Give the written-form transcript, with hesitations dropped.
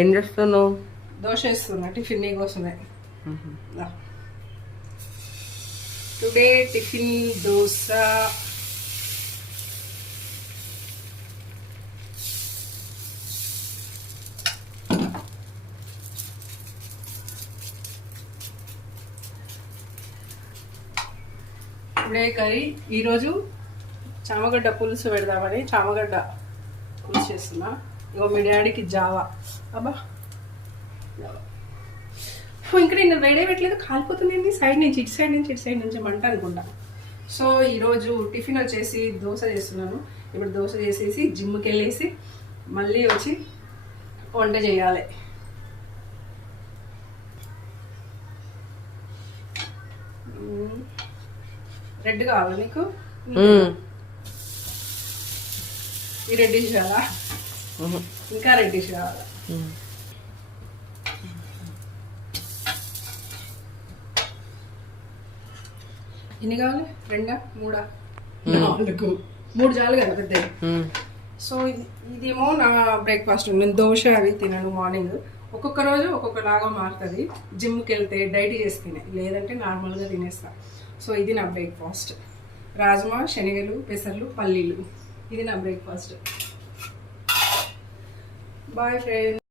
ఏం చేస్తున్నావు? దోశ వేస్తున్నా, టిఫిన్ నీ కోసమే. Today tiffin dosa. Today curry ఈరోజు చామగడ్డ పులుసు పెడదామని చామగడ్డ పులుసు చేస్తున్నా. ఇగో మీ డాడీకి జావా. అబ్బా ఇంకా నేను వేడే పెట్టలేదు, కాలిపోతుంది సైడ్ నుంచి ఇటు సైడ్ నుంచి ఇటు సైడ్ నుంచి మంట అనుకుంటా. సో ఈరోజు టిఫిన్ వచ్చేసి దోశ చేస్తున్నాను. ఇప్పుడు దోశ చేసేసి జిమ్కి వెళ్ళేసి మళ్ళీ వచ్చి వంట చేయాలి. రెడ్ కావాలా నీకు? ఈ రెడ్డిష్ కావాలా? ఇంకా రెడ్డిష్ కావాలా? ఎన్ని కావాలి? రెండా మూడా? 4. 3 చాలు కదా పెద్ద. సో ఇదేమో నా బ్రేక్ఫాస్ట్. నేను దోశ అవి తినను మార్నింగ్. ఒక్కొక్క రోజు ఒక్కొక్కలాగా మారుతుంది. జిమ్కి వెళ్తే డైట్ చేసి తినే, లేదంటే నార్మల్గా తినేస్తా. సో ఇది నా బ్రేక్ఫాస్ట్. రాజ్మా, శనగలు, పెసర్లు, పల్లీలు. ఇది నా బ్రేక్ఫాస్ట్. Bye friends.